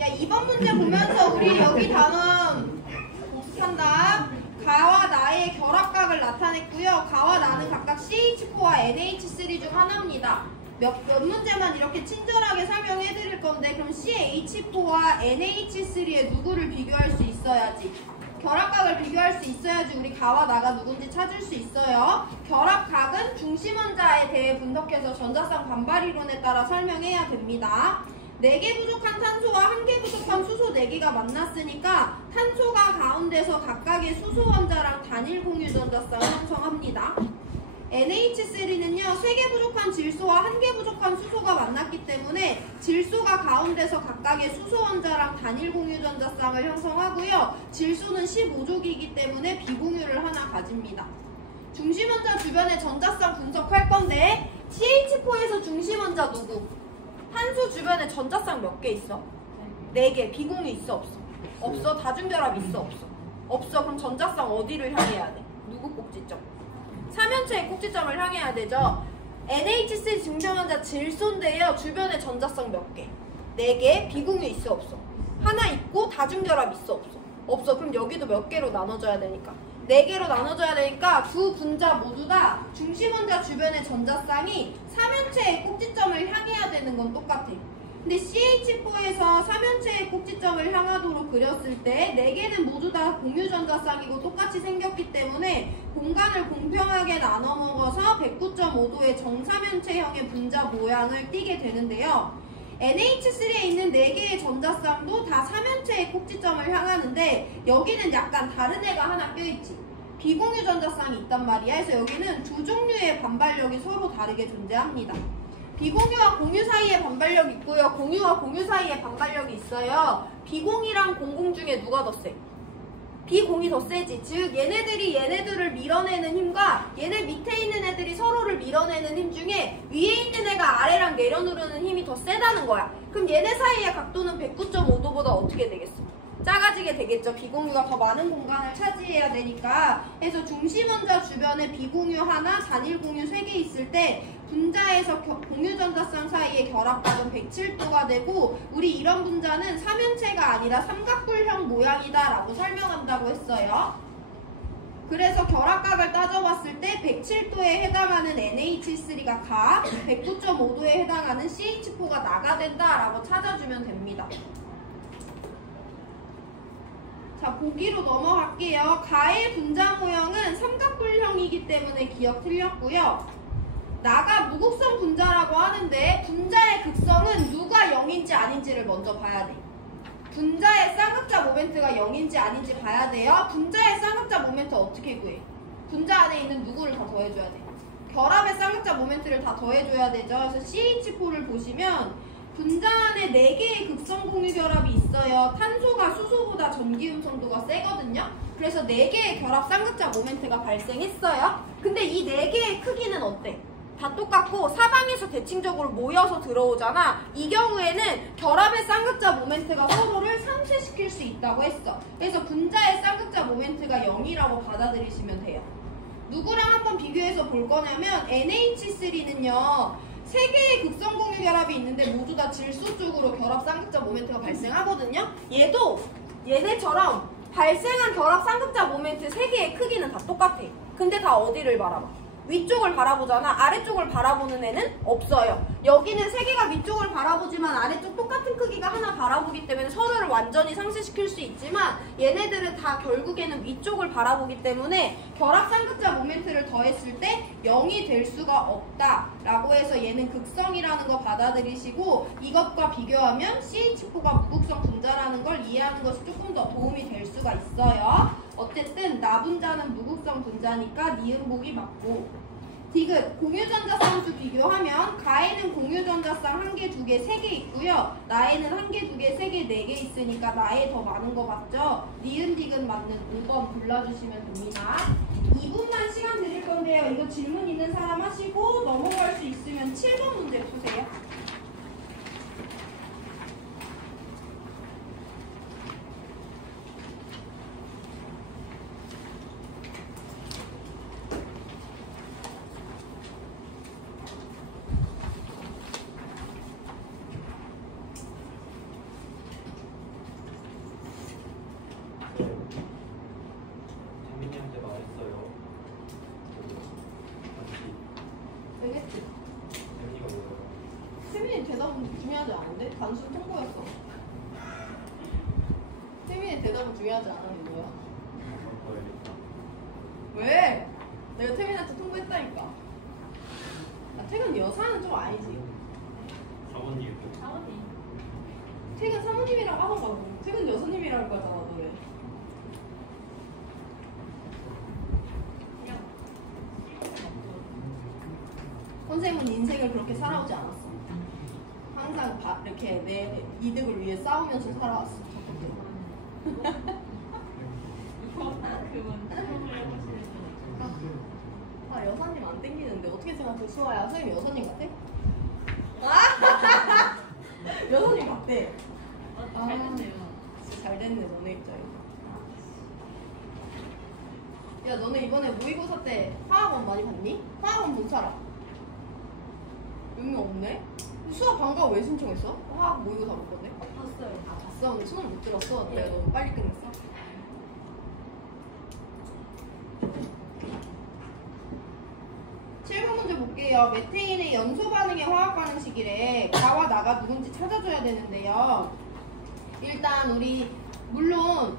야, 2번 문제 보면서 우리 여기 단원 복습한다. 가와 나의 결합각을 나타냈고요. 가와 나는 각각 CH4와 NH3 중 하나입니다. 몇 문제만 이렇게 친절하게 설명해 드릴 건데, 그럼 CH4와 NH3에 누구를 비교할 수 있어야지? 결합각을 비교할 수 있어야지 우리 가와 나가 누군지 찾을 수 있어요. 결합각은 중심원자에 대해 분석해서 전자쌍 반발 이론에 따라 설명해야 됩니다. 4개 부족한 탄소와 1개 부족한 수소 4개가 만났으니까 탄소가 가운데서 각각의 수소 원자랑 단일 공유 전자쌍을 형성합니다. NH3는요, 3개 부족한 질소와 1개 부족한 수소가 만났기 때문에 질소가 가운데서 각각의 수소 원자랑 단일 공유 전자쌍을 형성하고요. 질소는 15족이기 때문에 비공유를 하나 가집니다. 중심원자 주변에 전자쌍 분석할 건데, CH4에서 중심원자 누구? 탄소 주변에 전자쌍 몇 개 있어? 4개. 비공유 있어 없어? 없어. 다중결합 있어 없어? 없어. 그럼 전자쌍 어디를 향해야 돼? 누구 꼭지점? 3연체의 꼭지점을 향해야 되죠. NH3 중심원자 질소인데요. 주변에 전자쌍 몇 개? 4개. 비공유 있어 없어? 하나 있고 다중결합 있어 없어? 없어. 그럼 여기도 몇 개로 나눠줘야 되니까? 4개로 나눠줘야 되니까 두 분자 모두 다 중심원자 주변의 전자쌍이 3연체의 꼭지점을 향해야 되는 건 똑같아. 근데 CH4에서 3연체의 꼭지점을 향하도록 그렸을 때 4개는 모두 다 공유 전자쌍이고 똑같이 생겼기 때문에 공간을 공평하게 나눠 먹어서 109.5도의 정삼연체형의 분자 모양을 띠게 되는데요. NH3에 있는 4개의 전자쌍도 다 3연체의 꼭지점을 향하는데 여기는 약간 다른 애가 하나 껴있지. 비공유 전자쌍이 있단 말이야. 그래서 여기는 두 종류의 반발력이 서로 다르게 존재합니다. 비공유와 공유 사이에 반발력이 있고요. 공유와 공유 사이에 반발력이 있어요. 비공이랑 공공 중에 누가 더 세? 비공이 더 세지. 즉 얘네들이 얘네들을 밀어내는 힘과 얘네 밑에 있는 애들이 서로를 밀어내는 힘 중에 위에 있는 애가 아래랑 내려누르는 힘이 더 세다는 거야. 그럼 얘네 사이의 각도는 109.5도보다 어떻게 되겠어? 작아지게 되겠죠. 비공유가 더 많은 공간을 차지해야 되니까. 그래서 중심원자 주변에 비공유 하나, 단일 공유 3개 있을 때 분자에서 공유 전자쌍 사이의 결합각은 107도가 되고, 우리 이런 분자는 3연체가 아니라 삼각뿔형 모양이다 라고 설명한다고 했어요. 그래서 결합각을 따져봤을 때 107도에 해당하는 NH3가 가, 109.5도에 해당하는 CH4가 나가 된다라고 찾아주면 됩니다. 자, 보기로 넘어갈게요. 가의 분자 모형은 삼각뿔형이기 때문에 기억 틀렸고요. 나가 무극성 분자라고 하는데 분자의 극성은 누가 0인지 아닌지를 먼저 봐야 돼. 분자의 쌍극자 모멘트가 0인지 아닌지 봐야 돼요. 분자의 쌍극자 모멘트 어떻게 구해? 분자 안에 있는 누구를 다 더해줘야 돼. 결합의 쌍극자 모멘트를 다 더해줘야 되죠. 그래서 CH4를 보시면 분자 안에 4개의 극성 공유 결합이 있어요. 탄소가 수소보다 전기 음성도가 세거든요. 그래서 4개의 결합 쌍극자 모멘트가 발생했어요. 근데 이 4개의 크기는 어때? 다 똑같고 사방에서 대칭적으로 모여서 들어오잖아. 이 경우에는 결합의 쌍극자 모멘트가 서로를 상쇄시킬 수 있다고 했어. 그래서 분자의 쌍극자 모멘트가 0이라고 받아들이시면 돼요. 누구랑 한번 비교해서 볼 거냐면 NH3는요. 3개의 극성 공유 결합이 있는데 모두 다 질소 쪽으로 결합 쌍극자 모멘트가 발생하거든요. 얘도 얘네처럼 발생한 결합 쌍극자 모멘트 3개의 크기는 다 똑같아. 근데 다 어디를 바라봐? 위쪽을 바라보잖아. 아래쪽을 바라보는 애는 없어요. 여기는 3개가 위쪽을 바라보지만 아래쪽 똑같은 크기가 하나 바라보기 때문에 서로를 완전히 상쇄시킬 수 있지만 얘네들은 다 결국에는 위쪽을 바라보기 때문에 결합 쌍극자 모멘트를 더했을 때 0이 될 수가 없다 라고 해서 얘는 극성이라는 거 받아들이시고, 이것과 비교하면 CH4가 무극성 분자라는 걸 이해하는 것이 조금 더 도움이 될 수가 있어요. 어쨌든 나분자는 무극성 분자니까 니은복이 맞고, 디귿 공유전자쌍수 비교하면 가에는 공유전자쌍 1개, 2개, 3개 있고요. 나에는 1개, 2개, 3개, 4개 있으니까 나에 더 많은 거 맞죠? 니은 디귿 맞는 5번 골라주시면 됩니다. 2분만 시간 드릴 건데요. 이거 질문 있는 사람 하시고 넘어갈 수 있으면 7번 문제 푸세요. 대답은 중요하지 않은데? 단순 통보였어. 태민의 대답은 중요하지 않았는 거야. 왜? 내가 태민한테 통보했다니까. 아, 퇴근 여사는 좀 아니지. 사모님. 퇴근 사모님이라고 하던가. 퇴근 여사님이라고 하잖아, 너네. 선생님은 인생을 그렇게 살아오지 않았어. 항상 이렇게 내 이득을 위해 싸우면서 살아왔어. 아, 여사님 안 땡기는데 어떻게 생각해? 수아야, 선생님 여사님 같아? 아! 여사님 같대. 잘 됐네요. 잘 됐네, 너네 입장에서. 야, 너네 이번에 모의고사 때 화학원 많이 봤니? 화학원 본 사람? 의미 없네? 수학 방과 왜 신청했어? 화학 모의고사 볼 건데? 봤어요. 아, 봤어? 근데 수능 못 들었어? 내가 너무 빨리 끝냈어? 문제 볼게요. 메테인의 연소 반응의 화학 반응식이래. 가와 나가 누군지 찾아줘야 되는데요. 일단 우리 물론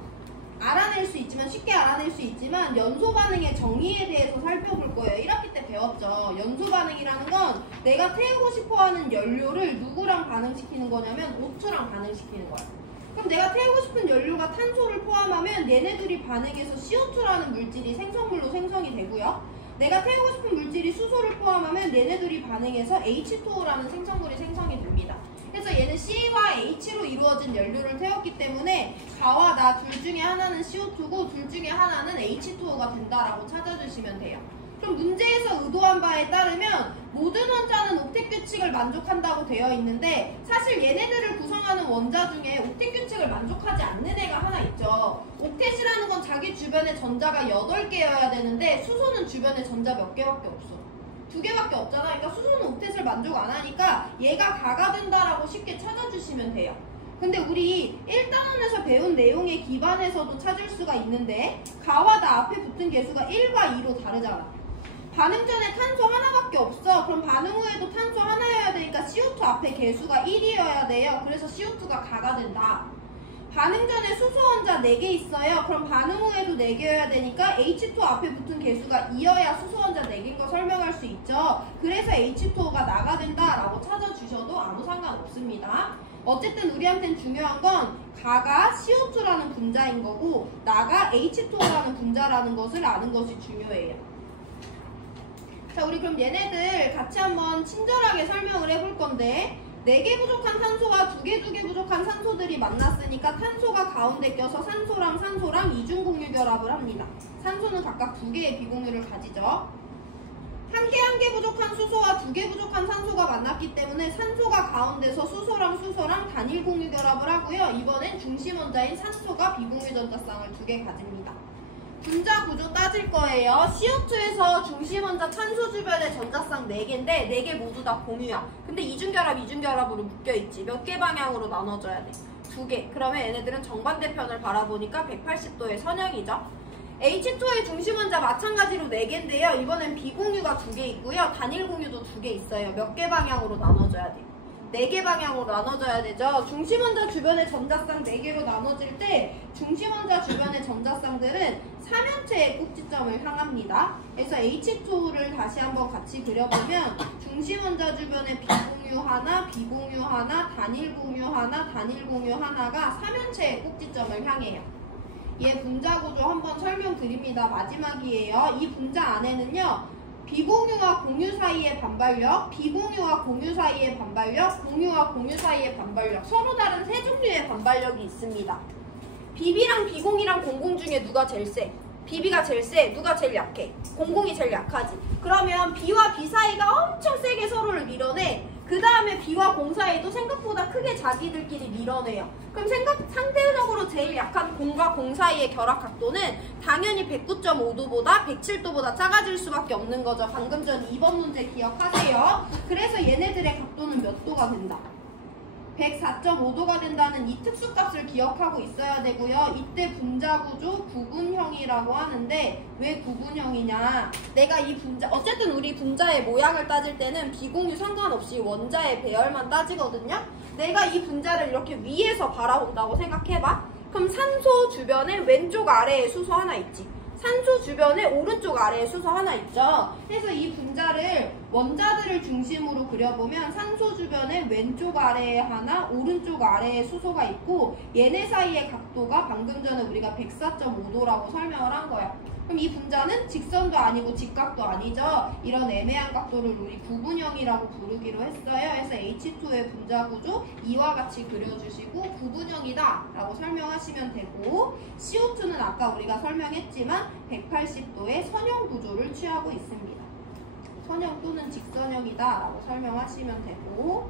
알아낼 수 있지만 쉽게 알아낼 수 있지만 연소 반응의 정의에 대해서 살펴볼 거예요. 1학기 때 배웠죠. 연소 반응이라는 건 내가 태우고 싶어하는 연료를 누구랑 반응시키는 거냐면 O2랑 반응시키는 거야. 그럼 내가 태우고 싶은 연료가 탄소를 포함하면 얘네들이 반응해서 CO2라는 물질이 생성물로 생성이 되고요. 내가 태우고 싶은 물질이 수소를 포함하면 얘네들이 반응해서 H2O라는 생성물이 생성이 됩니다. 그래서 얘는 C와 H로 이루어진 연료를 태웠기 때문에 가와 나 둘 중에 하나는 CO2고 둘 중에 하나는 H2O가 된다라고 찾아주시면 돼요. 그럼 문제에서 의도한 바에 따르면 모든 원자는 옥텟 규칙을 만족한다고 되어 있는데 사실 얘네들을 구성하는 원자 중에 옥텟 규칙을 만족하지 않는 애가 하나 있죠. 옥텟이라는 건 자기 주변에 전자가 8개여야 되는데 수소는 주변에 전자 몇 개밖에 없어. 2개밖에 없잖아. 그러니까 수소는 옥텟을 만족 안 하니까 얘가 가가 된다라고 쉽게 찾아주시면 돼요. 근데 우리 1단원에서 배운 내용에 기반해서도 찾을 수가 있는데 가와 나 앞에 붙은 개수가 1과 2로 다르잖아. 반응 전에 탄소 하나밖에 없어. 그럼 반응 후에도 탄소 하나여야 되니까 CO2 앞에 개수가 1이어야 돼요. 그래서 CO2가 가가 된다. 반응 전에 수소 원자 4개 있어요. 그럼 반응 후에도 4개여야 되니까 H2 앞에 붙은 개수가 2여야 수소 원자 4개인 거 설명할 수 있죠. 그래서 H2O가 나가 된다라고 찾아주셔도 아무 상관없습니다. 어쨌든 우리한테는 중요한 건 가가 CO2라는 분자인 거고 나가 H2O라는 분자라는 것을 아는 것이 중요해요. 자, 우리 그럼 얘네들 같이 한번 친절하게 설명을 해볼 건데 4개 부족한 탄소와 2개 부족한 산소들이 만났으니까 탄소가 가운데 껴서 산소랑 산소랑 이중 공유 결합을 합니다. 산소는 각각 2개의 비공유를 가지죠. 1개 부족한 수소와 2개 부족한 산소가 만났기 때문에 산소가 가운데서 수소랑 단일 공유 결합을 하고요. 이번엔 중심 원자인 산소가 비공유 전자쌍을 2개 가집니다. 분자 구조 따질 거예요. CO2에서 중심 원자 탄소 주변에 전자쌍 4개인데 4개 모두 다 공유야. 근데 이중결합으로 묶여있지. 몇 개 방향으로 나눠줘야 돼? 2개. 그러면 얘네들은 정반대편을 바라보니까 180도의 선형이죠. H2O의 중심 원자 마찬가지로 4개인데요. 이번엔 비공유가 2개 있고요. 단일 공유도 2개 있어요. 몇 개 방향으로 나눠줘야 돼요? 4개 방향으로 나눠져야 되죠. 중심원자 주변의 전자쌍 4개로 나눠질 때 중심원자 주변의 전자쌍들은 3연체의 꼭지점을 향합니다. 그래서 H2O를 다시 한번 같이 그려보면 중심원자 주변에 비공유 하나, 비공유 하나, 단일 공유 하나, 단일 공유 하나가 3연체의 꼭지점을 향해요. 얘 분자 구조 한번 설명드립니다. 마지막이에요. 이 분자 안에는요. 비공유와 공유 사이의 반발력, 비공유와 공유 사이의 반발력, 공유와 공유 사이의 반발력, 서로 다른 세 종류의 반발력이 있습니다. 비비랑 비공이랑 공공 중에 누가 제일 세? 비비가 제일 세. 누가 제일 약해? 공공이 제일 약하지. 그러면 비와 비 사이가 엄청 세게 서로를 밀어내. 그 다음에 비와 공 사이도 생각보다 크게 자기들끼리 밀어내요. 그럼 상대적으로 제일 약한 공과 공 사이의 결합 각도는 당연히 109.5도보다 107도보다 작아질 수밖에 없는 거죠. 방금 전 2번 문제 기억하세요. 그래서 얘네들의 각도는 몇 도가 된다? 104.5도가 된다는 이 특수값을 기억하고 있어야 되고요. 이때 분자구조 구분형이라고 하는데 왜 구분형이냐? 내가 이 분자, 어쨌든 우리 분자의 모양을 따질 때는 비공유 상관없이 원자의 배열만 따지거든요. 내가 이 분자를 이렇게 위에서 바라본다고 생각해봐. 그럼 산소 주변에 왼쪽 아래에 수소 하나 있지. 산소 주변에 오른쪽 아래에 수소 하나 있죠. 그래서 이 분자를 원자들을 중심으로 그려보면 산소 주변에 왼쪽 아래에 하나, 오른쪽 아래에 수소가 있고 얘네 사이의 각도가 방금 전에 우리가 104.5도라고 설명을 한 거야. 그럼 이 분자는 직선도 아니고 직각도 아니죠. 이런 애매한 각도를 우리 구분형이라고 부르기로 했어요. 그래서 H2의 분자 구조 이와 같이 그려주시고 구분형이다 라고 설명하시면 되고, CO2는 아까 우리가 설명했지만 180도의 선형 구조를 취하고 있습니다. 선형 또는 직선형이다 라고 설명하시면 되고,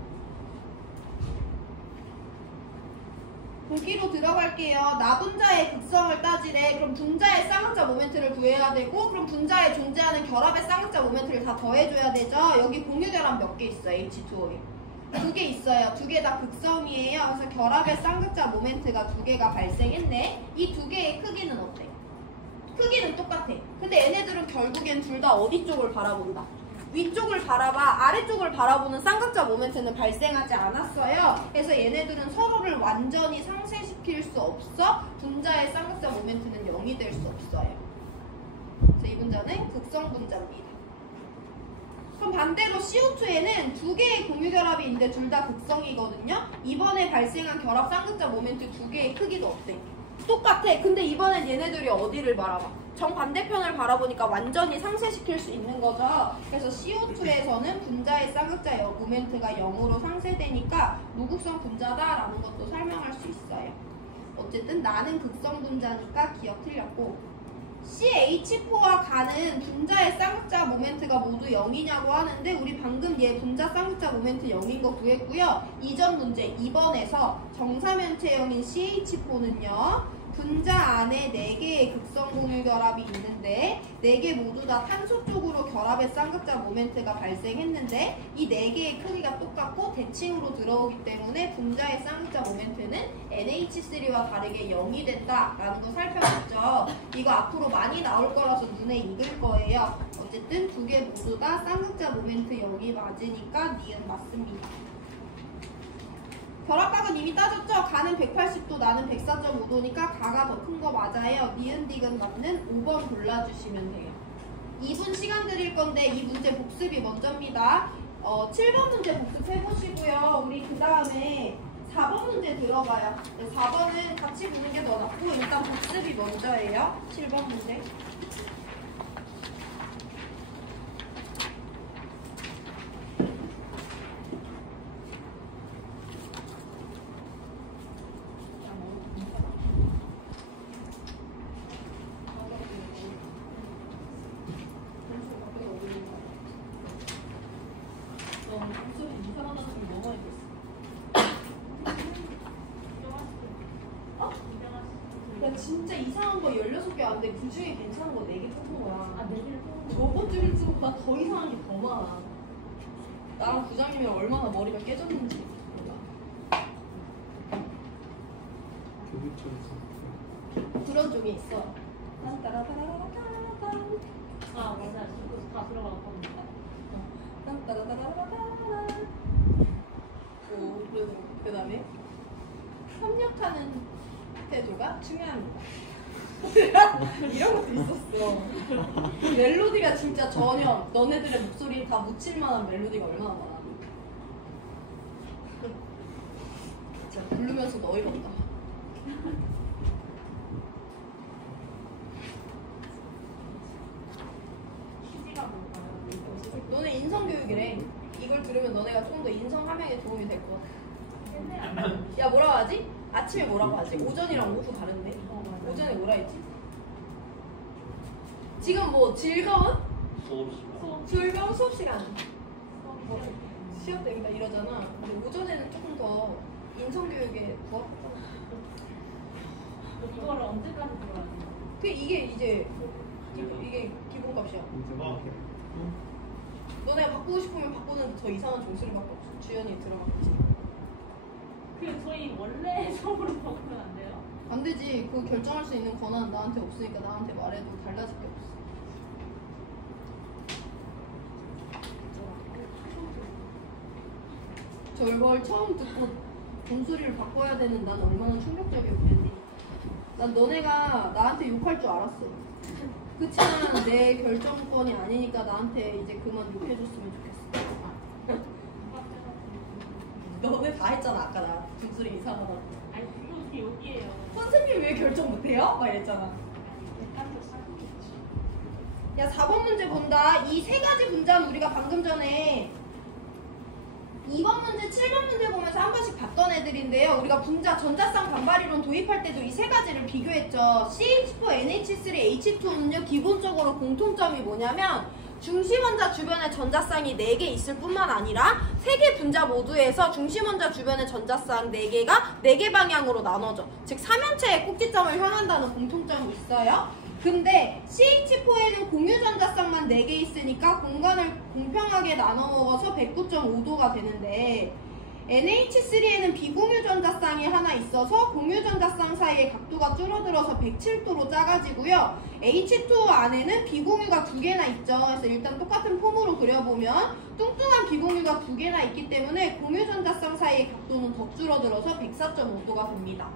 보기로 들어갈게요. 나분자의 극성을 따지래. 그럼 분자의 쌍극자 모멘트를 구해야 되고, 그럼 분자에 존재하는 결합의 쌍극자 모멘트를 다 더해줘야 되죠. 여기 공유 결합 몇 개 있어요? H2O에 2개 있어요. 2개 다 극성이에요. 그래서 결합의 쌍극자 모멘트가 2개가 발생했네. 이 2개의 크기는 어때? 크기는 똑같아. 근데 얘네들은 결국엔 둘 다 어디 쪽을 바라본다? 위쪽을 바라봐. 아래쪽을 바라보는 쌍극자 모멘트는 발생하지 않았어요. 그래서 얘네들은 서로를 완전히 상쇄시킬 수 없어. 분자의 쌍극자 모멘트는 0이 될 수 없어요. 그래서 이 분자는 극성 분자입니다. 그럼 반대로 CO2에는 2개의 공유 결합이 있는데 둘 다 극성이거든요. 이번에 발생한 결합 쌍극자 모멘트 2개의 크기도 어때? 똑같아. 근데 이번엔 얘네들이 어디를 바라봐? 정반대편을 바라보니까 완전히 상쇄시킬 수 있는 거죠. 그래서 CO2에서는 분자의 쌍극자 모멘트가 0으로 상쇄되니까 무극성 분자다라는 것도 설명할 수 있어요. 어쨌든 나는 극성 분자니까 기억 틀렸고, CH4와 가는 분자의 쌍극자 모멘트가 모두 0이냐고 하는데 우리 방금 얘 분자 쌍극자 모멘트 0인 거 구했고요. 이전 문제 2번에서 정사면체형인 CH4는요. 분자 안에 4개의 극성 공유 결합이 있는데 4개 모두 다 탄소 쪽으로 결합의 쌍극자 모멘트가 발생했는데 이 4개의 크기가 똑같고 대칭으로 들어오기 때문에 분자의 쌍극자 모멘트는 NH3와 다르게 0이 됐다라는 거 살펴봤죠. 이거 앞으로 많이 나올 거라서 눈에 익을 거예요. 어쨌든 2개 모두 다 쌍극자 모멘트 0이 맞으니까 니은 맞습니다. 결합각은 이미 따졌죠? 가는 180도, 나는 104.5도니까 가가 더 큰 거 맞아요. 니은딕은 맞는 5번 골라주시면 돼요. 2분 시간 드릴 건데 이 문제 복습이 먼저입니다. 7번 문제 복습해보시고요. 우리 그 다음에 4번 문제 들어가요. 4번은 같이 보는 게 더 낫고 일단 복습이 먼저예요. 7번 문제. 진짜 이상한 거 16개 안 돼. 그 중에 괜찮은 거 4개 뽑은 거야. 아, 4개를 뽑은 저번 주 일주보다 더 이상한 게 더 많아. 나랑 부장님이랑 얼마나 머리가 깨졌는지 몰라. 그런 쪽이 있어. 딴따라따라라따란. 아, 맞아. 지금 다 들어가는 겁니다. 딴따라따라라따란. 그 다음에 협력하는 태도가 중요합니다. 이런 것도 있었어. 멜로디가 진짜 전혀 너네들의 목소리에 다 묻힐 만한 멜로디가 얼마나 많아. 진짜 부르면서 어이가 없다. 키지가 뭔가요? 너네 인성교육이래. 이걸 들으면 너네가 좀 더 인성 함양에 도움이 될 것 같아. 야, 뭐라고 하지? 아침에 뭐라고 하지? 오전이랑 오후 다른데? 오전에 뭐라 했지? 지금 뭐 즐거운? 즐거운 수업 시간. 시험 때니까 이러잖아. 근데 오전에는 조금 더 인성교육에 더. 이거를 언제까지 들어야 돼요? 이게 이제 이게 기본값이야. 너네가 바꾸고 싶으면 바꾸는 더 이상한 점수를 받고 주연이 들어갔지. 안 되지. 그 결정할 수 있는 권한은 나한테 없으니까 나한테 말해도 달라질 게 없어. 저걸 처음 듣고 본소리를 바꿔야 되는 난 얼마나 충격적이었겠니. 난 너네가 나한테 욕할 줄 알았어. 그치만 내 결정권이 아니니까 나한테 이제 그만 욕해줬으면 좋겠어. 너네 다 했잖아 아까 나 본소리 이상하다고. 아니 그게 여기에요. 선생님 왜 결정 못해요? 막 이랬잖아. 야 4번 문제 본다. 이 세 가지 분자는 우리가 방금 전에 2번 문제, 7번 문제 보면서 한 번씩 봤던 애들인데요. 우리가 분자 전자쌍 반발이론 도입할 때도 이 세 가지를 비교했죠. CH4, NH3, H2는요 기본적으로 공통점이 뭐냐면 중심원자 주변에 전자쌍이 4개 있을 뿐만 아니라 3개 분자 모두에서 중심원자 주변에 전자쌍 4개가 4개 방향으로 나눠져. 즉 3연체의 꼭지점을 향한다는 공통점이 있어요. 근데 CH4에는 공유 전자쌍만 4개 있으니까 공간을 공평하게 나눠 먹어서 109.5도가 되는데 NH3에는 비공유 전자쌍이 하나 있어서 공유 전자쌍 사이의 각도가 줄어들어서 107도로 작아지고요. H2O 안에는 비공유가 2개나 있죠. 그래서 일단 똑같은 폼으로 그려보면 뚱뚱한 비공유가 2개나 있기 때문에 공유 전자쌍 사이의 각도는 더 줄어들어서 104.5도가 됩니다.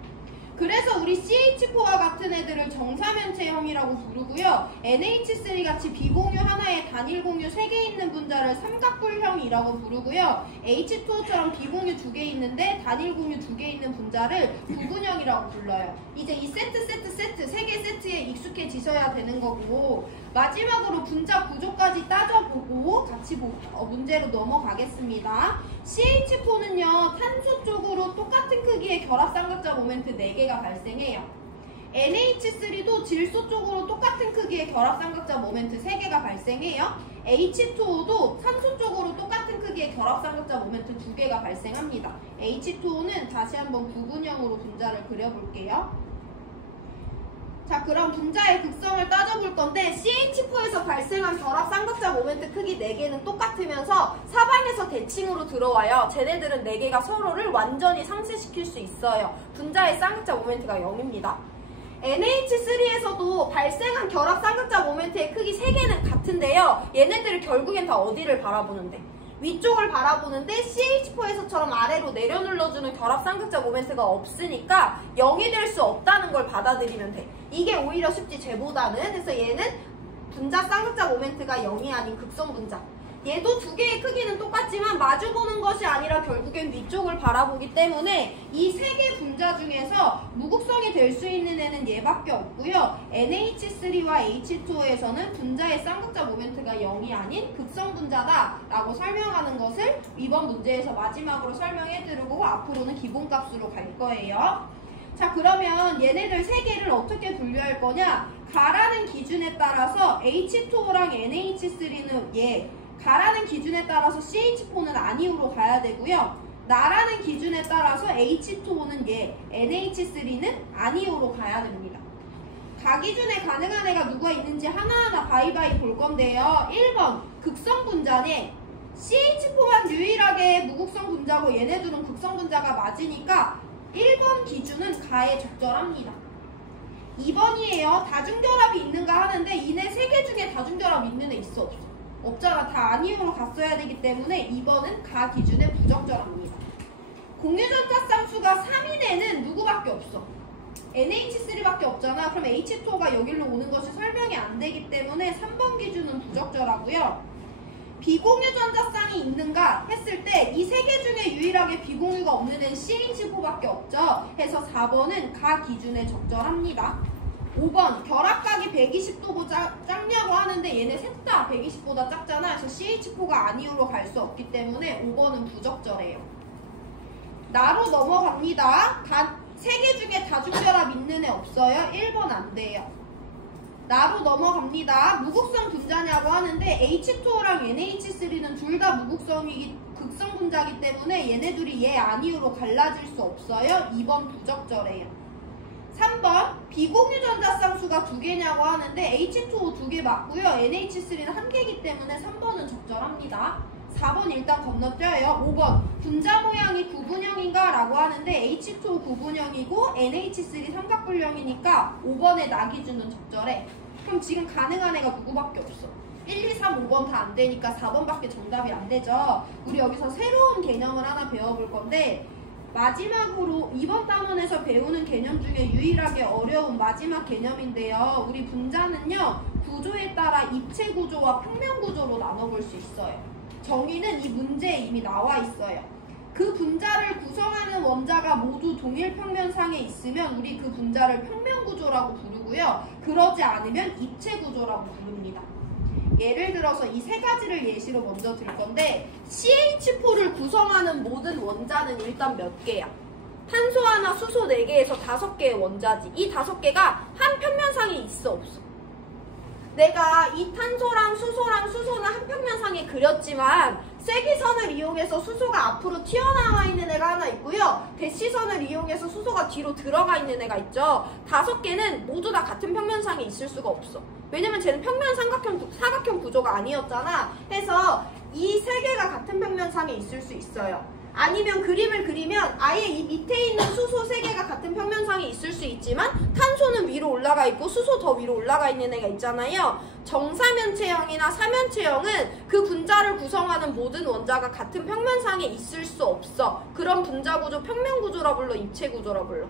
그래서 우리 CH4와 같은 애들을 정사면체형이라고 부르고요. NH3 같이 비공유 하나에 단일 공유 3개 있는 분자를 삼각뿔형이라고 부르고요. H2O처럼 비공유 2개 있는데 단일 공유 2개 있는 분자를 부분형이라고 불러요. 이제 이 세트 3개 세트에 익숙해지셔야 되는 거고 마지막으로 분자 구조까지 따져보고 같이 문제로 넘어가겠습니다. CH4는요 탄소 쪽으로 똑같은 크기의 결합삼각자 모멘트 4개가 발생해요. NH3도 질소 쪽으로 똑같은 크기의 결합삼각자 모멘트 3개가 발생해요. H2O도 산소 쪽으로 똑같은 크기의 결합삼각자 모멘트 2개가 발생합니다. H2O는 다시 한번 부분형으로 분자를 그려볼게요. 자, 그럼 분자의 극성을 따져볼 건데 CH4에서 발생한 결합삼각자 모멘트 크기 4개는 똑같으면서 사방에서 대칭으로 들어와요. 쟤네들은 4개가 서로를 완전히 상쇄시킬 수 있어요. 분자의 쌍극자 모멘트가 0입니다. NH3에서도 발생한 결합삼각자 모멘트의 크기 3개는 같은데요. 얘네들을 결국엔 다 어디를 바라보는데? 위쪽을 바라보는데 CH4에서처럼 아래로 내려 눌러주는 결합삼각자 모멘트가 없으니까 0이 될 수 없다는 걸 받아들이면 돼. 이게 오히려 쉽지 쟤보다는. 그래서 얘는 분자 쌍극자 모멘트가 0이 아닌 극성 분자. 얘도 2개의 크기는 똑같지만 마주보는 것이 아니라 결국엔 위쪽을 바라보기 때문에 이 3개 분자 중에서 무극성이 될 수 있는 애는 얘밖에 없고요. NH3와 H2O에서는 분자의 쌍극자 모멘트가 0이 아닌 극성 분자다 라고 설명하는 것을 이번 문제에서 마지막으로 설명해드리고 앞으로는 기본값으로 갈 거예요. 자, 그러면 얘네들 3개를 어떻게 분류할 거냐? 가라는 기준에 따라서 H2O랑 NH3는 가라는 기준에 따라서 CH4는 아니오로 가야 되고요. 나라는 기준에 따라서 H2O는 NH3는 아니오로 가야 됩니다. 가 기준에 가능한 애가 누가 있는지 하나하나 바이바이 볼 건데요. 1번 극성 분자네. CH4만 유일하게 무극성 분자고 얘네들은 극성 분자가 맞으니까 1번 기준은 가에 적절합니다. 2번이에요. 다중결합이 있는가 하는데 이네 3개 중에 다중결합 있는 애 있어 없어? 없잖아. 다 아니오로 갔어야 되기 때문에 2번은 가 기준에 부적절합니다. 공유전자쌍수가 3인 애는 누구밖에 없어? NH3밖에 없잖아. 그럼 H2O가 여기로 오는 것이 설명이 안 되기 때문에 3번 기준은 부적절하고요. 비공유전자쌍이 있는가 했을 때 이 3개 중에 유일하게 비공유가 없는 애는 CH4밖에 없죠. 해서 4번은 가 기준에 적절합니다. 5번 결합각이 120도보다 작냐고 하는데 얘네 셋 다 120보다 작잖아. 그래서 CH4가 아니오로 갈 수 없기 때문에 5번은 부적절해요. 나로 넘어갑니다. 단 3개 중에 다중결합 있는 애 없어요. 1번 안 돼요. 나로 넘어갑니다. 무극성 분자냐고 하는데 H2O랑 NH3는 둘 다 무극성이기 극성 분자이기 때문에 얘네들이 얘 아니오로 갈라질 수 없어요. 2번 부적절해요. 3번 비공유전자쌍수가 2개냐고 하는데 H2O 2개 맞고요. NH3는 1개이기 때문에 3번은 적절합니다. 4번 일단 건너뛰어요. 5번 분자 모양이 구분형인가 원자라고 하는데 H2O 구분형이고 NH3 삼각분형이니까 5번에 나 기준은 적절해. 그럼 지금 가능한 애가 누구밖에 없어? 1, 2, 3, 5번 다 안 되니까 4번밖에 정답이 안 되죠. 우리 여기서 새로운 개념을 하나 배워볼 건데 마지막으로 이번 단원에서 배우는 개념 중에 유일하게 어려운 마지막 개념인데요. 우리 분자는요, 구조에 따라 입체 구조와 평면 구조로 나눠볼 수 있어요. 정의는 이 문제에 이미 나와 있어요. 그 분자를 구성하는 원자가 모두 동일 평면상에 있으면 우리 그 분자를 평면 구조라고 부르고요. 그러지 않으면 입체 구조라고 부릅니다. 예를 들어서 이 세 가지를 예시로 먼저 들 건데 CH4를 구성하는 모든 원자는 일단 몇 개야? 탄소 하나, 수소 4개에서 5개의 원자지. 이 5개가 한 평면상에 있어, 없어? 내가 이 탄소랑 수소는 한 평면상에 그렸지만 세기선을 이용해서 수소가 앞으로 튀어나와 있는 애가 하나 있고요. 대시선을 이용해서 수소가 뒤로 들어가 있는 애가 있죠. 5개는 모두 다 같은 평면상에 있을 수가 없어. 왜냐면 쟤는 평면 사각형 구조가 아니었잖아. 해서 이 3개가 같은 평면상에 있을 수 있어요. 아니면 그림을 그리면 아예 이 밑에 있는 수소 3개가 같은 평면상에 있을 수 있지만 탄소는 위로 올라가 있고 수소 더 위로 올라가 있는 애가 있잖아요. 정사면체형이나 사면체형은 그 분자를 구성하는 모든 원자가 같은 평면상에 있을 수 없어. 그런 분자 구조 평면 구조라 불러, 입체 구조라 불러?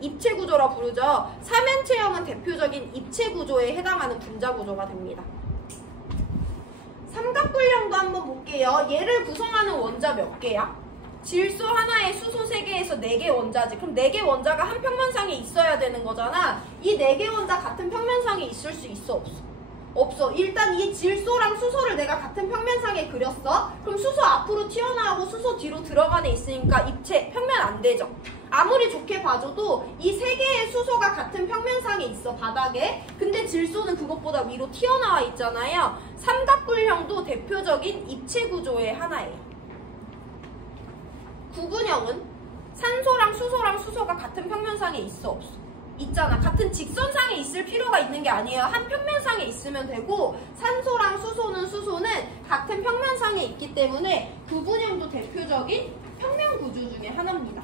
입체 구조라 부르죠. 사면체형은 대표적인 입체 구조에 해당하는 분자 구조가 됩니다. 삼각분형도 한번 볼게요. 얘를 구성하는 원자 몇 개야? 질소 하나에 수소 3개에서 4개 원자지. 그럼 4개 원자가 한 평면상에 있어야 되는 거잖아. 이 4개 원자 같은 평면상에 있을 수 있어, 없어? 없어. 일단 이 질소랑 수소를 내가 같은 평면상에 그렸어. 그럼 수소 앞으로 튀어나오고 수소 뒤로 들어가네 있으니까 입체, 평면 안 되죠. 아무리 좋게 봐줘도 이 3개의 수소가 같은 평면상에 있어, 바닥에. 근데 질소는 그것보다 위로 튀어나와 있잖아요. 삼각분형도 대표적인 입체 구조의 하나예요. 구분형은 산소랑 수소랑 수소가 같은 평면상에 있어, 없어? 있잖아. 같은 직선상에 있을 필요가 있는 게 아니에요. 한 평면상에 있으면 되고 산소랑 수소는 같은 평면상에 있기 때문에 구분형도 대표적인 평면 구조 중에 하나입니다.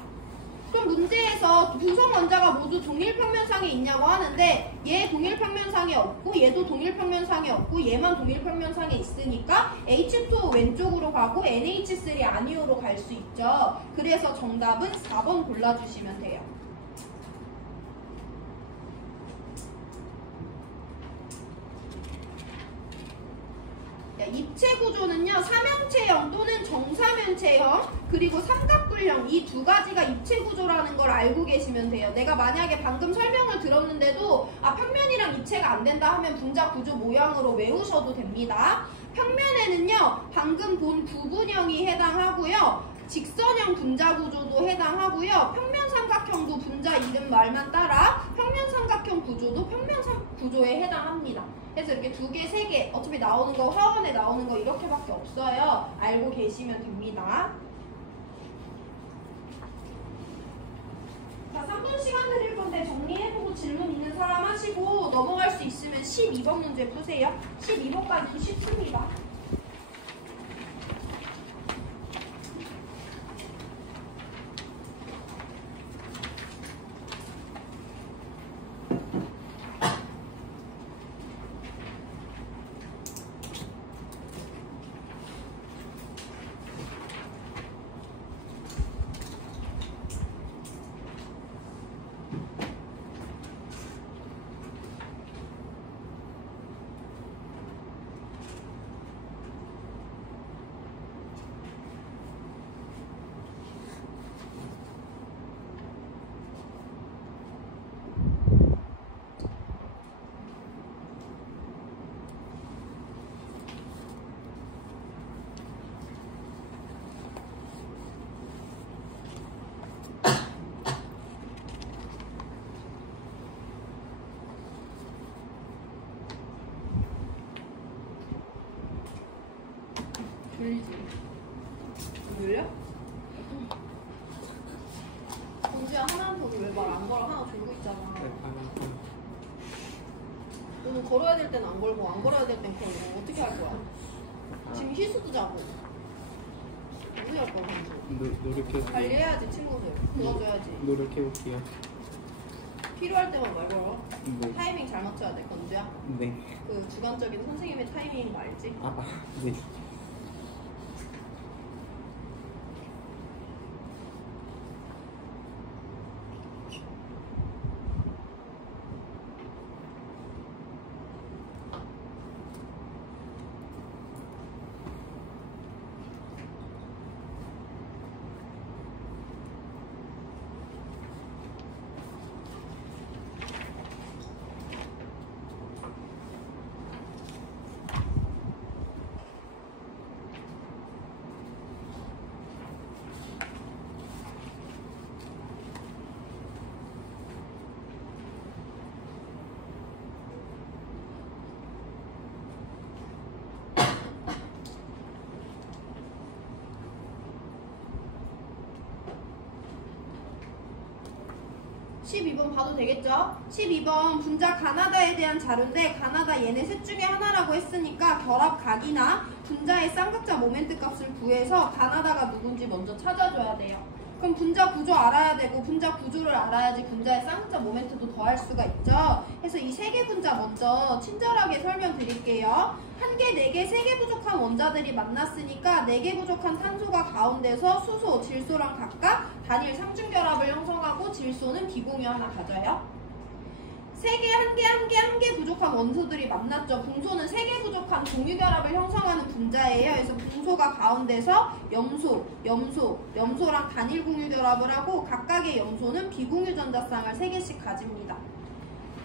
그럼 문제에서 구성 원자가 모두 동일 평면상에 있냐고 하는데 얘 동일 평면상에 없고 얘도 동일 평면상에 없고 얘만 동일 평면상에 있으니까 H2O 왼쪽으로 가고 NH3 아니오로 갈 수 있죠. 그래서 정답은 4번 골라주시면 돼요. 입체 구조는요, 사면체형 또는 정사면체형 그리고 삼각분형 이 2가지가 입체 구조라는 걸 알고 계시면 돼요. 내가 만약에 방금 설명을 들었는데도 평면이랑 입체가 안 된다 하면 분자 구조 모양으로 외우셔도 됩니다. 평면에는요, 방금 본 구분형이 해당하고요, 직선형 분자 구조도 해당하고요, 평면 삼각형도 분자 이름 말만 따라 평면 삼각형 구조도 평면 구조에 해당합니다. 그래서 이렇게 2개, 3개 어차피 나오는 거 화원에 나오는 거 이렇게밖에 없어요. 알고 계시면 됩니다. 자, 3분 시간 드릴 건데 정리해보고 질문 있는 사람 하시고 넘어갈 수 있으면 12번 문제 푸세요. 12번까지 쉽습니다. 졸리지? 졸려? 정수야 하나도 왜 말 안 걸어? 하나 졸고 있잖아. 너는 걸어야 될 때는 안 걸고 안 걸어야 될 땐 걸고 어떻게 할 거야? 지금 희수도 자고 어떻게 할 거야? 노력해볼게요. 관리해야지 친구들. 도와줘야지. 노력해볼게요. 필요할 때만 말 걸어. 네. 타이밍 잘 맞춰야 돼, 건주야. 네. 그 주관적인 선생님의 타이밍인 거 알지? 네. (12번) 봐도 되겠죠? 12번 분자 가나다에 대한 자료인데 가나다 얘네 셋 중에 하나라고 했으니까 결합각이나 분자의 쌍극자 모멘트 값을 구해서 가나다가 누군지 먼저 찾아줘야 돼요. 그럼 분자 구조 알아야 되고 분자 구조를 알아야지 분자의 쌍극자 모멘트도 더할 수가 있죠. 그래서 이 세 개 분자 먼저 친절하게 설명드릴게요. 1개, 4개, 3개 부족한 원자들이 만났으니까 4개 부족한 탄소가 가운데서 수소, 질소랑 각각 단일 상중결합을 형성하고 질소는 비공유 하나 가져요. 1개 부족한 원소들이 만났죠. 붕소는 3개 부족한 공유결합을 형성하는 분자예요. 그래서 붕소가 가운데서 염소랑 단일 공유결합을 하고 각각의 염소는 비공유 전자쌍을 3개씩 가집니다.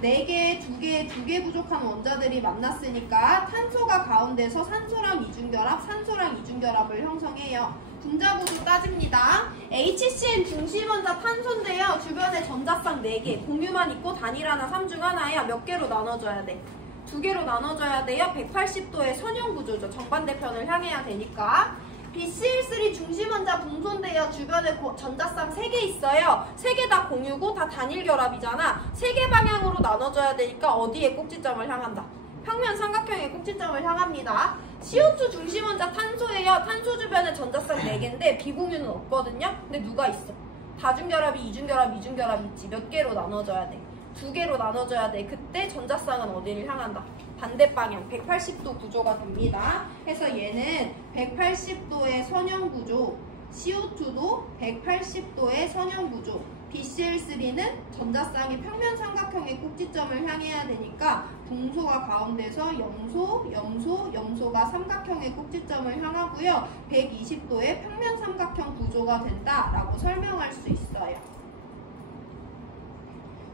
4개, 2개 부족한 원자들이 만났으니까 탄소가 가운데서 산소랑 이중결합을 형성해요. 분자 구조 따집니다. HCN 중심원자 탄소인데요. 주변에 전자쌍 4개, 공유만 있고 단일 하나, 3중 하나예요. 몇 개로 나눠줘야 돼? 2개로 나눠줘야 돼요. 180도의 선형 구조죠. 정반대편을 향해야 되니까. BCl3 중심원자 붕소인데요. 주변에 전자쌍 3개 있어요. 3개 다 공유고 다 단일 결합이잖아. 3개 방향으로 나눠줘야 되니까 어디에 꼭지점을 향한다? 평면 삼각형의 꼭지점을 향합니다. CO2 중심원자 탄소예요. 탄소 주변에 전자쌍 4개인데 비공유는 없거든요. 근데 누가 있어? 다중결합이 이중결합 있지. 몇 개로 나눠줘야 돼? 2개로 나눠줘야 돼. 그때 전자쌍은 어디를 향한다? 반대 방향 180도 구조가 됩니다. 그래서 얘는 180도의 선형 구조, CO2도 180도의 선형 구조, BCl3는 전자쌍이 평면 삼각형의 꼭지점을 향해야 되니까 붕소가 가운데서 염소가 삼각형의 꼭지점을 향하고요. 120도의 평면 삼각형 구조가 된다라고 설명할 수 있어요.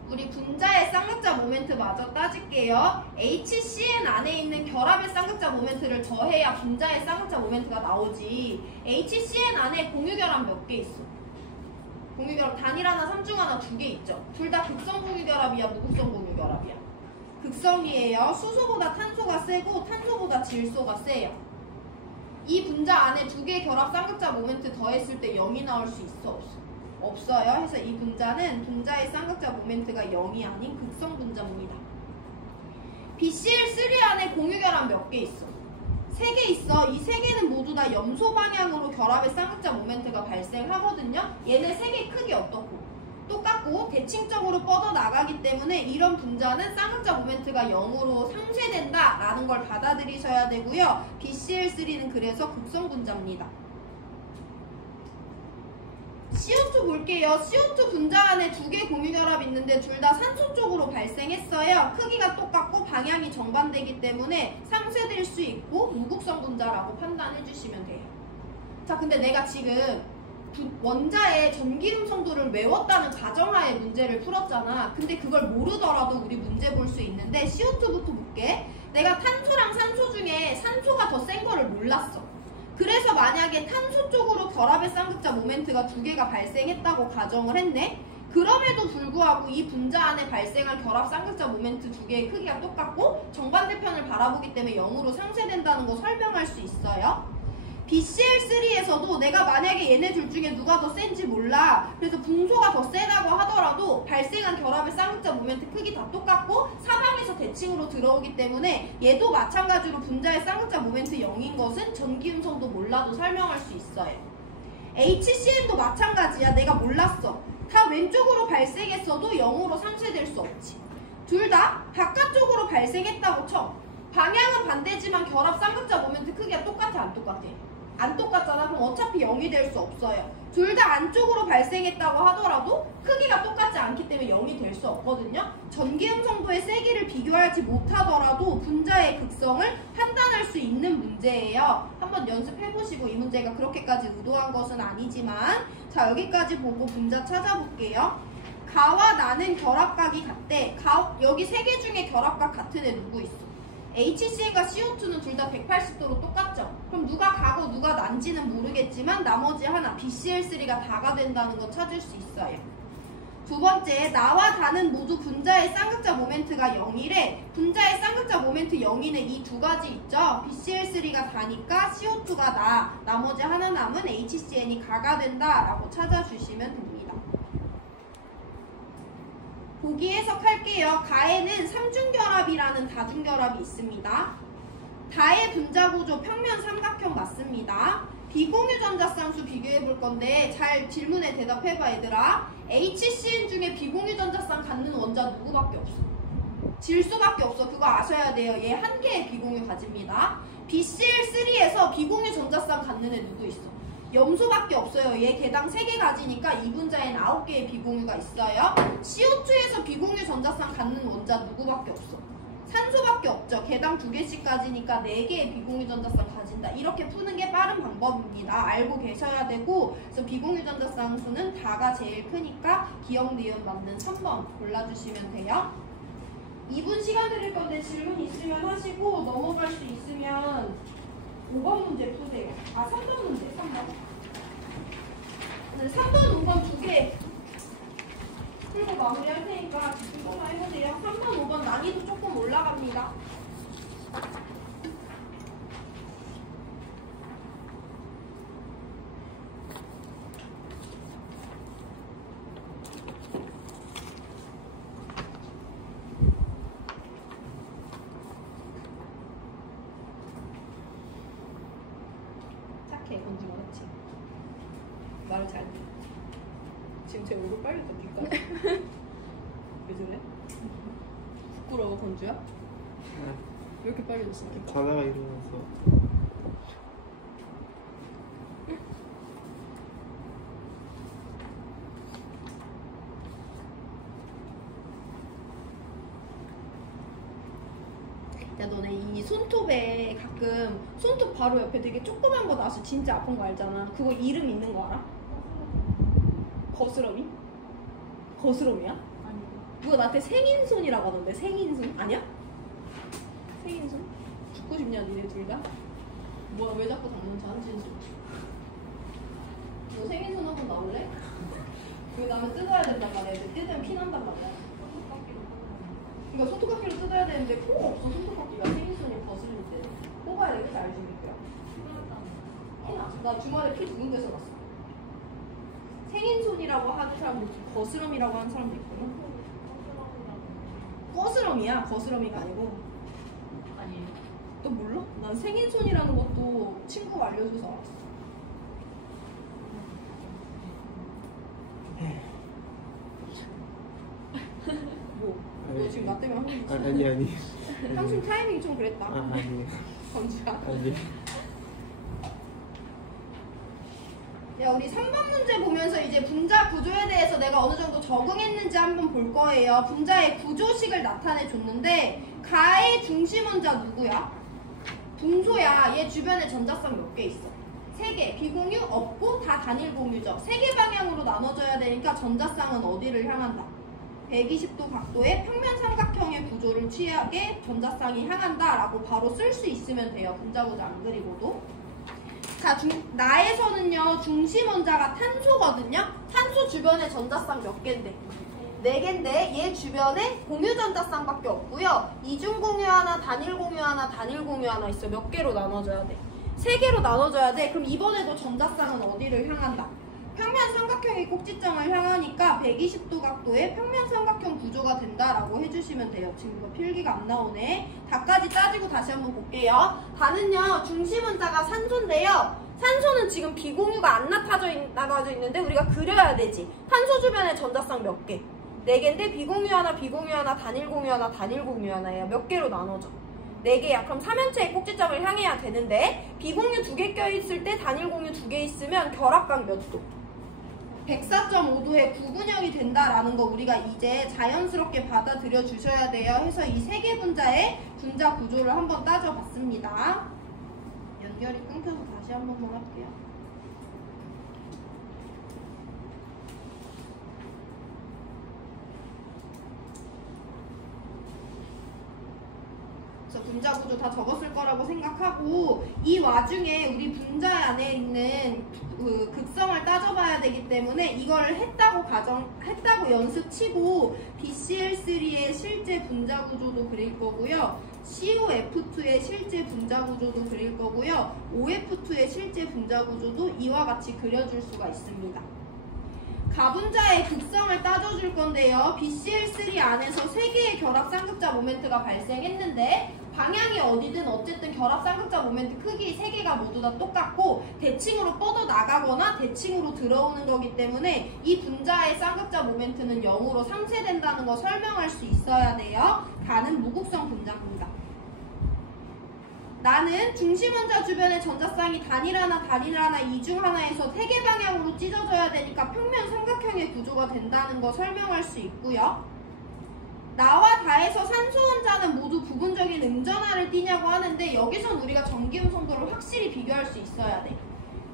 우리 분자의 쌍극자 모멘트 마저 따질게요. HCN 안에 있는 결합의 쌍극자 모멘트를 더해야 분자의 쌍극자 모멘트가 나오지. HCN 안에 공유결합 몇 개 있어? 공유결합 단일 하나, 3중 하나 2개 있죠. 둘 다 극성 공유결합이야, 무극성 공유결합이야? 극성이에요. 수소보다 탄소가 세고 탄소보다 질소가 세요. 이 분자 안에 2개의 결합 쌍극자 모멘트 더했을 때 0이 나올 수 있어, 없어? 없어요. 그래서 이 분자는 분자의 쌍극자 모멘트가 0이 아닌 극성 분자입니다. BCl3 안에 공유결합 몇 개 있어? 3개 있어. 이 3개는 모두 다 염소 방향으로 결합의 쌍극자 모멘트가 발생하거든요. 얘네 3개 크기 어떻고? 똑같고 대칭적으로 뻗어나가기 때문에 이런 분자는 쌍극자 모멘트가 0으로 상쇄된다라는 걸 받아들이셔야 되고요. BCl3는 그래서 극성 분자입니다. CO2 볼게요. CO2 분자 안에 2개 공유결합이 있는데 둘 다 산소 쪽으로 발생했어요. 크기가 똑같고 방향이 정반대이기 때문에 상쇄될 수 있고 무극성 분자라고 판단해 주시면 돼요. 자, 근데 내가 지금 원자의 전기름 성도를 외웠다는 가정하에 문제를 풀었잖아. 근데 그걸 모르더라도 우리 문제 볼 수 있는데 CO2부터 볼게. 내가 탄소랑 산소 중에 산소가 더 센 거를 몰랐어. 그래서 만약에 탄소 쪽으로 결합의 쌍극자 모멘트가 2개가 발생했다고 가정을 했네? 그럼에도 불구하고 이 분자 안에 발생할 결합 쌍극자 모멘트 2개의 크기가 똑같고 정반대편을 바라보기 때문에 0으로 상쇄된다는 거 설명할 수 있어요. BCl3에서도 내가 만약에 얘네 둘 중에 누가 더 센지 몰라. 그래서 붕소가 더 세다고 하더라도 발생한 결합의 쌍극자 모멘트 크기 다 똑같고 사방에서 대칭으로 들어오기 때문에 얘도 마찬가지로 분자의 쌍극자 모멘트 0인 것은 전기음성도 몰라도 설명할 수 있어요. HCn도 마찬가지야. 내가 몰랐어. 다 왼쪽으로 발생했어도 0으로 상쇄될 수 없지. 둘 다 바깥쪽으로 발생했다고 쳐. 방향은 반대지만 결합 쌍극자 모멘트 크기가 똑같아, 안 똑같아? 안 똑같잖아. 그럼 어차피 0이 될 수 없어요. 둘 다 안쪽으로 발생했다고 하더라도 크기가 똑같지 않기 때문에 0이 될 수 없거든요. 전기음 성도의 세기를 비교하지 못하더라도 분자의 극성을 판단할 수 있는 문제예요. 한번 연습해보시고, 이 문제가 그렇게까지 의도한 것은 아니지만, 자, 여기까지 보고 분자 찾아볼게요. 가와 나는 결합각이 같대. 여기 세 개 중에 결합각 같은 애 누구 있어? HCl과 CO2는 둘 다 180도로 똑같죠? 그럼 누가 가고 누가 난지는 모르겠지만 나머지 하나 BCl3가 다가 된다는 거 찾을 수 있어요. 두 번째, 나와 다는 모두 분자의 쌍극자 모멘트가 0이래. 분자의 쌍극자 모멘트 0이는 이 두 가지 있죠? BCl3가 다니까 CO2가 나. 나머지 하나 남은 HCn이 가가 된다라고 찾아주시면 됩니다. 보기 해석할게요. 가에는 삼중결합이라는 다중결합이 있습니다. 다의 분자 구조 평면 삼각형 맞습니다. 비공유 전자쌍수 비교해 볼 건데 잘 질문에 대답해봐 얘들아. HCN 중에 비공유 전자쌍 갖는 원자 누구밖에 없어? 질소밖에 없어. 그거 아셔야 돼요. 얘 한 개의 비공유 가집니다. BCl3에서 비공유 전자쌍 갖는 애 누구 있어? 염소밖에 없어요. 얘 개당 3개 가지니까 이 분자에는 9개의 비공유가 있어요. CO2에서 비공유 전자쌍 갖는 원자 누구밖에 없어? 산소밖에 없죠. 개당 2개씩 가지니까 4개의 비공유 전자쌍 가진다. 이렇게 푸는 게 빠른 방법입니다. 알고 계셔야 되고, 그래서 비공유 전자쌍 수는 다가 제일 크니까 기억, 니은 맞는 3번 골라주시면 돼요. 2분 시간 드릴 건데 질문 있으면 하시고 넘어갈 수 있으면 5번 문제 푸세요. 3번 문제, 3번. 3번, 5번 두 개 풀고 마무리할 테니까 이거만 해보세요. 3번, 5번 난이도 조금 올라갑니다. 착해, 건지가 그렇지. 말을 잘 해. 지금 제 얼굴 빨개져, 니까. 왜 저래? 부끄러워, 건주야? 왜 이렇게 빨개졌어? 자다가 일어나서. 야, 너네 이 손톱에 가끔 손톱 바로 옆에 되게 조그만 거 나서 진짜 아픈 거 알잖아. 그거 이름 있는 거 알아? 거스러미? 거스러미야? 아니고. 누가 나한테 생인손이라고 하던데. 생인손 아니야? 생인손? 죽고 싶냐 니네 둘 다? 뭐야, 왜 자꾸 당근자 한진손? 너 생인손 한번 나올래? 왜 나면 뜯어야 된단 말이야. 뜯으면 피난단 말이야. 그러니까 손톱깎이로 뜯어야 되는데 꼭 없어. 손톱깎이가 생인손이 거슬릴 때 뽑아야 돼. 그치? 알지? 피나. 나 주말에 피 두 군데서 났어. 생인손이라고 하는 사람도 있고 거스럼이라고 하는 사람도 있거든. 거스럼이야. 거스럼이가 아니고. 아니에요. 너 몰라? 난 생인손이라는 것도 친구가 알려줘서 알았어. 뭐? 너 지금 나 때문에 한숨 치지? 아니. 한숨 타이밍이 좀 그랬다. 아니. 건주야. 아니. 야, 우리 3번 문제 보면서 이제 분자 구조에 대해서 내가 어느 정도 적응했는지 한번 볼 거예요. 분자의 구조식을 나타내 줬는데 가의 중심 원자 누구야? 분소야. 얘 주변에 전자쌍 몇 개 있어? 3개. 비공유 없고 다 단일 공유죠. 3개 방향으로 나눠져야 되니까 전자쌍은 어디를 향한다? 120도 각도의 평면 삼각형의 구조를 취하게 전자쌍이 향한다라고 바로 쓸 수 있으면 돼요. 분자 구조 안 그리고도. 자, 나에서는요, 중심 원자가 탄소거든요? 탄소 주변에 전자쌍 몇 개인데? 4개인데, 얘 주변에 공유 전자쌍밖에 없고요. 이중 공유 하나, 단일 공유 하나, 단일 공유 하나 있어. 몇 개로 나눠줘야 돼? 3개로 나눠줘야 돼. 그럼 이번에도 전자쌍은 어디를 향한다? 평면 삼각형이 꼭지점을 향하니까 120도 각도의 평면 삼각형 구조가 된다라고 해주시면 돼요. 지금 이거 필기가 안 나오네. 다까지 따지고 다시 한번 볼게요. 다는요, 중심 원자가 산소인데요. 산소는 지금 비공유가 안 나타져 있는데 우리가 그려야 되지. 탄소 주변에 전자쌍 몇 개? 4개인데 비공유 하나, 비공유 하나, 단일 공유 하나, 단일 공유 하나예요. 몇 개로 나눠져? 4개야. 그럼 3연체의 꼭지점을 향해야 되는데 비공유 2개 껴있을 때 단일 공유 2개 있으면 결합각 몇 도? 104.5도의 구분형이 된다라는 거 우리가 이제 자연스럽게 받아들여 주셔야 돼요. 해서 이 3개 분자의 분자 구조를 한번 따져봤습니다. 연결이 끊겨서 다시 한 번만 할게요. 그래서 분자 구조 다 적었을 거라고 생각하고 이 와중에 우리 분자 안에 있는 그 극성을 따져봐야 되기 때문에 이걸 했다고 연습치고 BCl3의 실제 분자 구조도 그릴 거고요. COF2의 실제 분자 구조도 그릴 거고요. OF2의 실제 분자 구조도 이와 같이 그려줄 수가 있습니다. 가분자의 극성을 따져줄 건데요. BCl3 안에서 3개의 결합 쌍극자 모멘트가 발생했는데 방향이 어디든 어쨌든 결합 쌍극자 모멘트 크기 3개가 모두 다 똑같고 대칭으로 뻗어 나가거나 대칭으로 들어오는 거기 때문에 이 분자의 쌍극자 모멘트는 0으로 상쇄된다는 거 설명할 수 있어야 돼요. 가는 무극성 분자입니다. 나는 중심 원자 주변의 전자쌍이 단일 하나, 이 중 하나에서 3개 방향으로 찢어져야 되니까 평면 삼각형의 구조가 된다는 거 설명할 수 있고요. 나와 다에서 산소 원자는 모두 부분적인 음전하를 띠냐고 하는데 여기선 우리가 전기음 성도를 확실히 비교할 수 있어야 돼.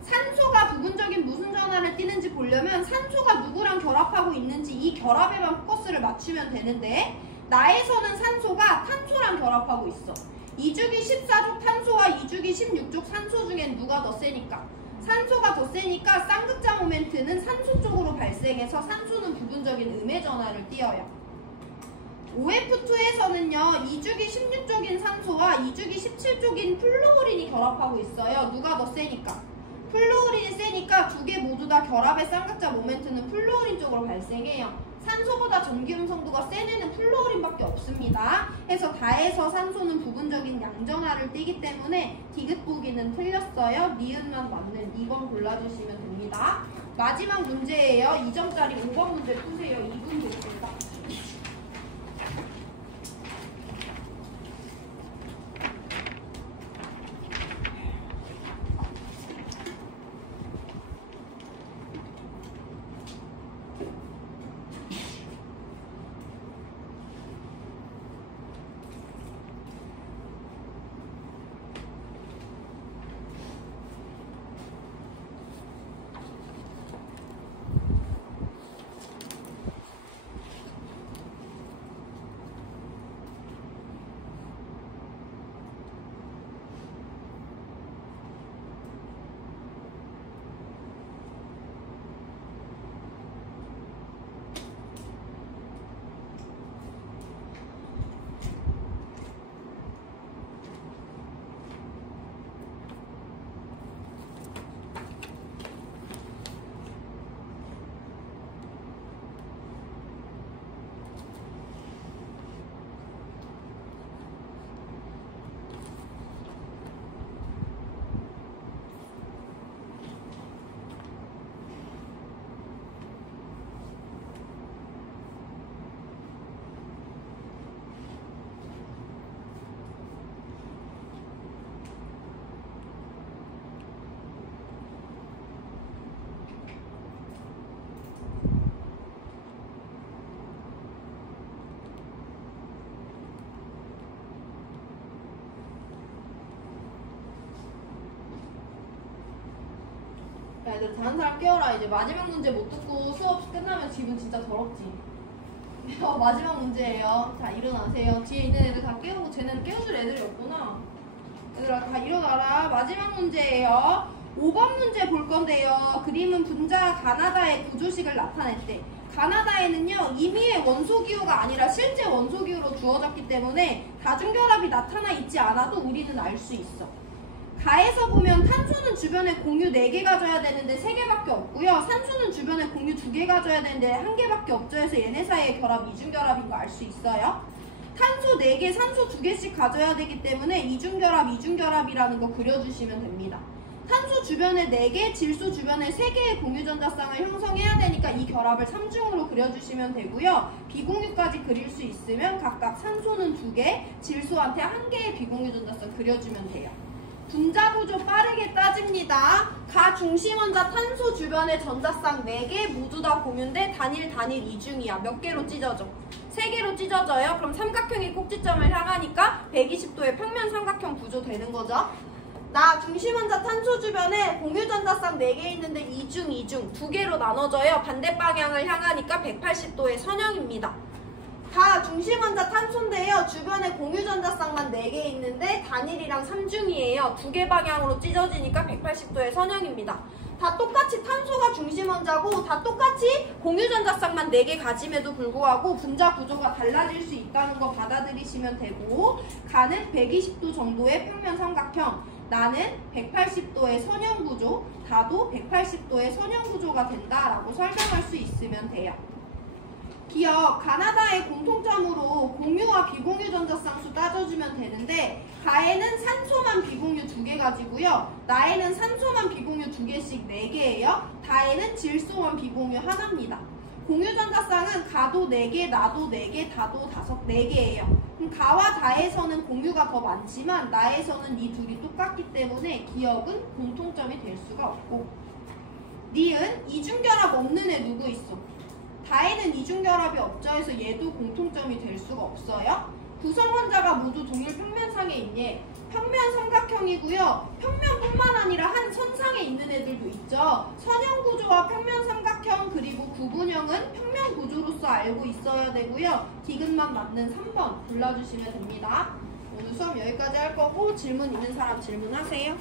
산소가 부분적인 무슨 전하를 띠는지 보려면 산소가 누구랑 결합하고 있는지 이 결합에만 포커스를 맞추면 되는데 나에서는 산소가 탄소랑 결합하고 있어. 2주기 14족 탄소와 2주기 16족 산소 중엔 누가 더 세니까? 산소가 더 세니까 쌍극자 모멘트는 산소 쪽으로 발생해서 산소는 부분적인 음의 전하를 띄어요. OF2에서는요 2주기 16쪽인 산소와 2주기 17쪽인 플루오린이 결합하고 있어요. 누가 더 세니까? 플루오린이 세니까 2개 모두 다 결합의 쌍극자 모멘트는 플루오린 쪽으로 발생해요. 산소보다 전기음 성도가 센 애는 플루오린밖에 없습니다. 해서 다에서 산소는 부분적인 양전하를 띠기 때문에 디귿 보기는 틀렸어요. 니은만 맞는 2번 골라주시면 됩니다. 마지막 문제예요. 2점짜리 5번 문제 푸세요. 2분 됐습니다. 애들 다른 사람 깨워라. 이제 마지막 문제 못 듣고 수업 끝나면 기분 진짜 더럽지. 마지막 문제예요. 자, 일어나세요. 뒤에 있는 애들 다 깨우고 쟤네는 깨워줄 애들이 없구나. 얘들아 다 일어나라. 마지막 문제예요. 5번 문제 볼 건데요. 그림은 분자 가나다의 구조식을 나타냈대. 가나다에는요 임의의 원소기호가 아니라 실제 원소기호로 주어졌기 때문에 다중결합이 나타나 있지 않아도 우리는 알 수 있어. 가에서 보면 탄소는 주변에 공유 4개 가져야 되는데 3개밖에 없고요. 산소는 주변에 공유 2개 가져야 되는데 1개밖에 없죠. 해서 얘네 사이의 결합 이중결합인 거 알 수 있어요. 탄소 4개, 산소 2개씩 가져야 되기 때문에 이중결합이라는 거 그려주시면 됩니다. 탄소 주변에 4개, 질소 주변에 3개의 공유전자쌍을 형성해야 되니까 이 결합을 3중으로 그려주시면 되고요. 비공유까지 그릴 수 있으면 각각 산소는 2개, 질소한테 1개의 비공유전자쌍 그려주면 돼요. 분자구조 빠르게 따집니다. 가 중심원자 탄소 주변에 전자쌍 4개 모두 다 공유인데 단일 이중이야. 몇 개로 찢어져? 3개로 찢어져요. 그럼 삼각형이 꼭지점을 향하니까 120도의 평면 삼각형 구조 되는 거죠. 나 중심원자 탄소 주변에 공유전자쌍 4개 있는데 이중 2개로 나눠져요. 반대 방향을 향하니까 180도의 선형입니다. 다 중심원자 탄소인데요. 주변에 공유전자쌍만 4개 있는데 단일이랑 3중이에요. 2개 방향으로 찢어지니까 180도의 선형입니다. 다 똑같이 탄소가 중심원자고 다 똑같이 공유전자쌍만 4개 가짐에도 불구하고 분자 구조가 달라질 수 있다는 거 받아들이시면 되고, 가는 120도 정도의 평면 삼각형, 나는 180도의 선형 구조, 다도 180도의 선형 구조가 된다라고 설명할 수 있으면 돼요. 기억, 가나다의 공통점으로 공유와 비공유 전자쌍수 따져주면 되는데, 가에는 산소만 비공유 2개 가지고요. 나에는 산소만 비공유 2개씩 4개예요. 다에는 질소만 비공유 하나입니다. 공유 전자쌍은 가도 4개, 나도 4개, 다도 4개예요. 그럼 가와 다에서는 공유가 더 많지만 나에서는 이 둘이 똑같기 때문에 기억은 공통점이 될 수가 없고, 니은 이중결합 없는 애 누구 있어? 다에는 이중결합이 없죠. 해서 얘도 공통점이 될 수가 없어요. 구성원자가 모두 동일 평면상에 있니? 평면 삼각형이고요. 평면뿐만 아니라 한 선상에 있는 애들도 있죠. 선형 구조와 평면 삼각형 그리고 구분형은 평면 구조로서 알고 있어야 되고요. 디귿만 맞는 3번 골라주시면 됩니다. 오늘 수업 여기까지 할 거고 질문 있는 사람 질문하세요.